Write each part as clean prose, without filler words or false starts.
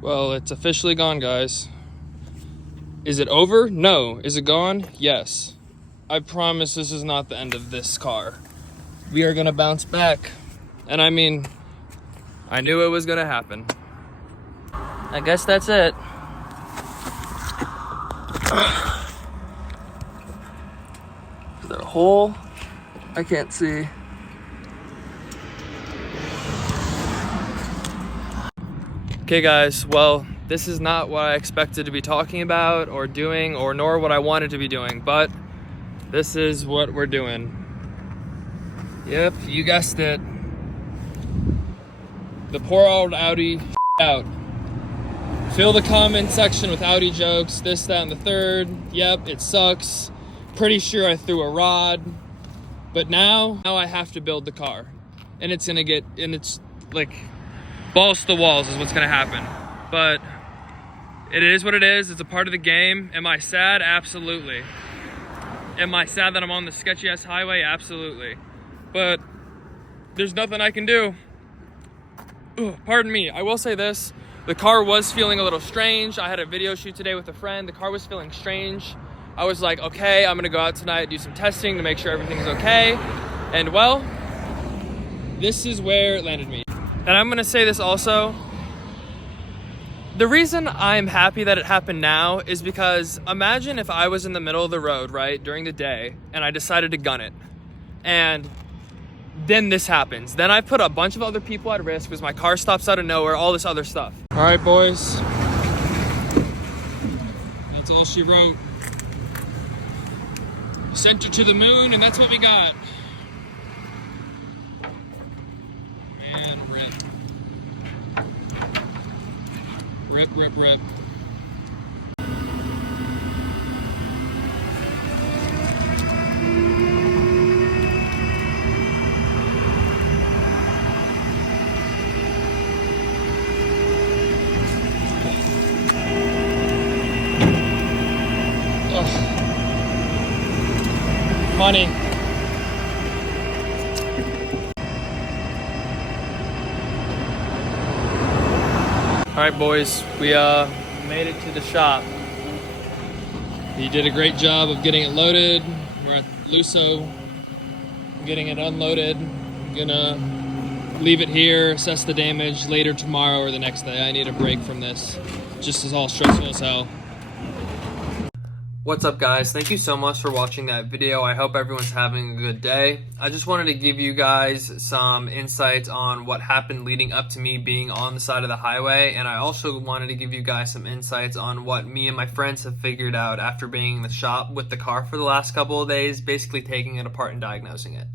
Well, it's officially gone, guys. Is it over? No. Is it gone? Yes. I promise this is not the end of this car. We are gonna bounce back. And I mean, I knew it was gonna happen. I guess that's it. Is there a hole? I can't see. Okay guys, well, this is not what I expected to be talking about or doing, or nor what I wanted to be doing, but this is what we're doing. Yep, you guessed it. The poor old Audi out. Fill the comment section with Audi jokes, this, that, and the third. Yep, it sucks. Pretty sure I threw a rod. But now I have to build the car. And it's like, balls to the walls is what's gonna happen. But it is what it is. It's a part of the game. Am I sad? Absolutely. Am I sad that I'm on the sketchy ass highway? Absolutely. But there's nothing I can do. Ugh, pardon me. I will say this. The car was feeling a little strange. I had a video shoot today with a friend. The car was feeling strange. I was like, okay, I'm gonna go out tonight, do some testing to make sure everything's okay. And well, this is where it landed me. And I'm gonna say this also. The reason I'm happy that it happened now is because imagine if I was in the middle of the road, right, during the day, and I decided to gun it. And then this happens. Then I put a bunch of other people at risk because my car stops out of nowhere, all this other stuff. All right, boys. That's all she wrote. Sent her to the moon, and that's what we got. Man, rip. Rip, rip, rip. Money. All right, boys, we made it to the shop. He did a great job of getting it loaded. We're at Lusso, getting it unloaded. I'm gonna leave it here, assess the damage later tomorrow or the next day. I need a break from this. Just as all stressful as hell. What's up, guys? Thank you so much for watching that video. I hope everyone's having a good day. I just wanted to give you guys some insights on what happened leading up to me being on the side of the highway, and I also wanted to give you guys some insights on what me and my friends have figured out after being in the shop with the car for the last couple of days, basically taking it apart and diagnosing it.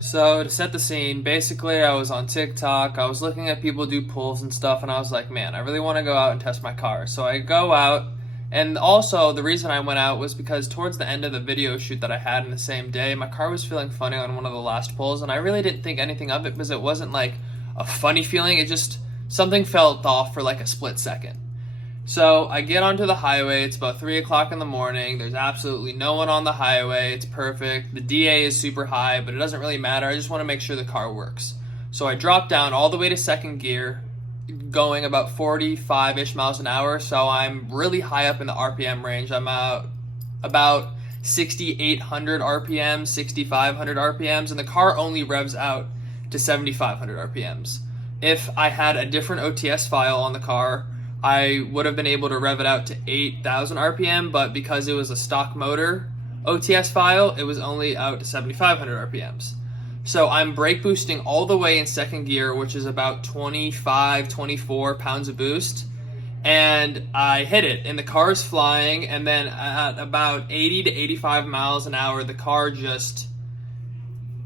So to set the scene, basically I was on TikTok, I was looking at people do pulls and stuff, and I was like, man, I really want to go out and test my car. So I go out. And also, the reason I went out was because towards the end of the video shoot that I had in the same day, my car was feeling funny on one of the last pulls, and I really didn't think anything of it because it wasn't like a funny feeling. It just, something felt off for like a split second. So I get onto the highway. It's about 3 o'clock in the morning. There's absolutely no one on the highway. It's perfect. The DA is super high, but it doesn't really matter. I just want to make sure the car works. So I drop down all the way to second gear, going about 45-ish miles an hour, so I'm really high up in the RPM range. I'm about 6,800 RPMs, 6,500 RPMs, and the car only revs out to 7,500 RPMs. If I had a different OTS file on the car, I would have been able to rev it out to 8,000 RPM, but because it was a stock motor OTS file, it was only out to 7,500 RPMs. So I'm brake boosting all the way in second gear, which is about 25, 24 pounds of boost. And I hit it, and the car is flying, and then at about 80 to 85 miles an hour, the car just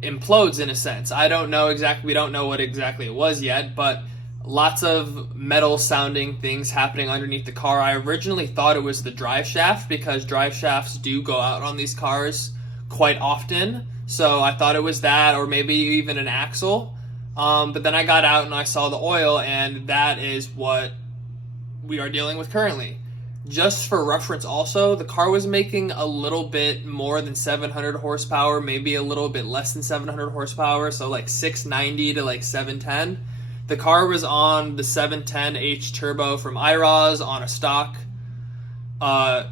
implodes in a sense. I don't know exactly, we don't know what exactly it was yet, but lots of metal sounding things happening underneath the car. I originally thought it was the drive shaft because drive shafts do go out on these cars quite often. So I thought it was that, or maybe even an axle. But then I got out and I saw the oil, and that is what we are dealing with currently. Just for reference also, the car was making a little bit more than 700 horsepower, maybe a little bit less than 700 horsepower, so like 690 to like 710. The car was on the 710H turbo from IROS on a stock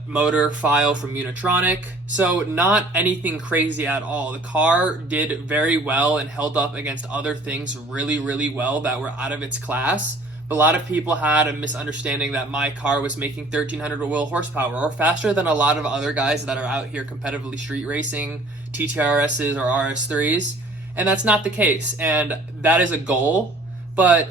motor file from Unitronic, so not anything crazy at all. The car did very well and held up against other things really, really well that were out of its class. But a lot of people had a misunderstanding that my car was making 1,300 wheel horsepower or faster than a lot of other guys that are out here competitively street racing TTRSs or RS3s, and that's not the case. And that is a goal, but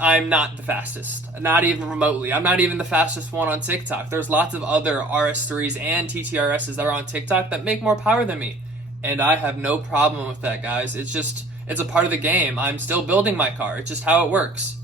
I'm not the fastest, not even remotely. I'm not even the fastest one on TikTok. There's lots of other RS3s and TTRSs that are on TikTok that make more power than me, and I have no problem with that, guys. It's a part of the game. I'm still building my car. It's just how it works.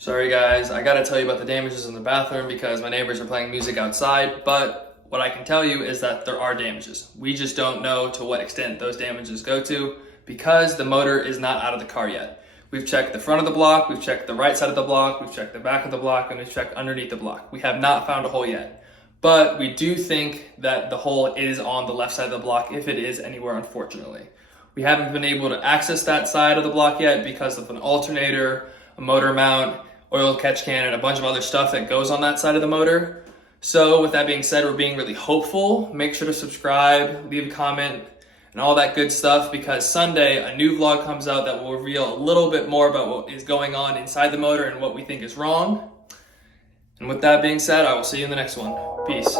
Sorry guys, I gotta tell you about the damages in the bathroom because my neighbors are playing music outside, but what I can tell you is that there are damages. We just don't know to what extent those damages go to because the motor is not out of the car yet. We've checked the front of the block, we've checked the right side of the block, we've checked the back of the block, and we've checked underneath the block. We have not found a hole yet, but we do think that the hole is on the left side of the block if it is anywhere, unfortunately. We haven't been able to access that side of the block yet because of an alternator, a motor mount, oil catch can, and a bunch of other stuff that goes on that side of the motor. So with that being said, we're being really hopeful. Make sure to subscribe, leave a comment, and all that good stuff, because Sunday a new vlog comes out that will reveal a little bit more about what is going on inside the motor and what we think is wrong. And with that being said, I will see you in the next one. Peace.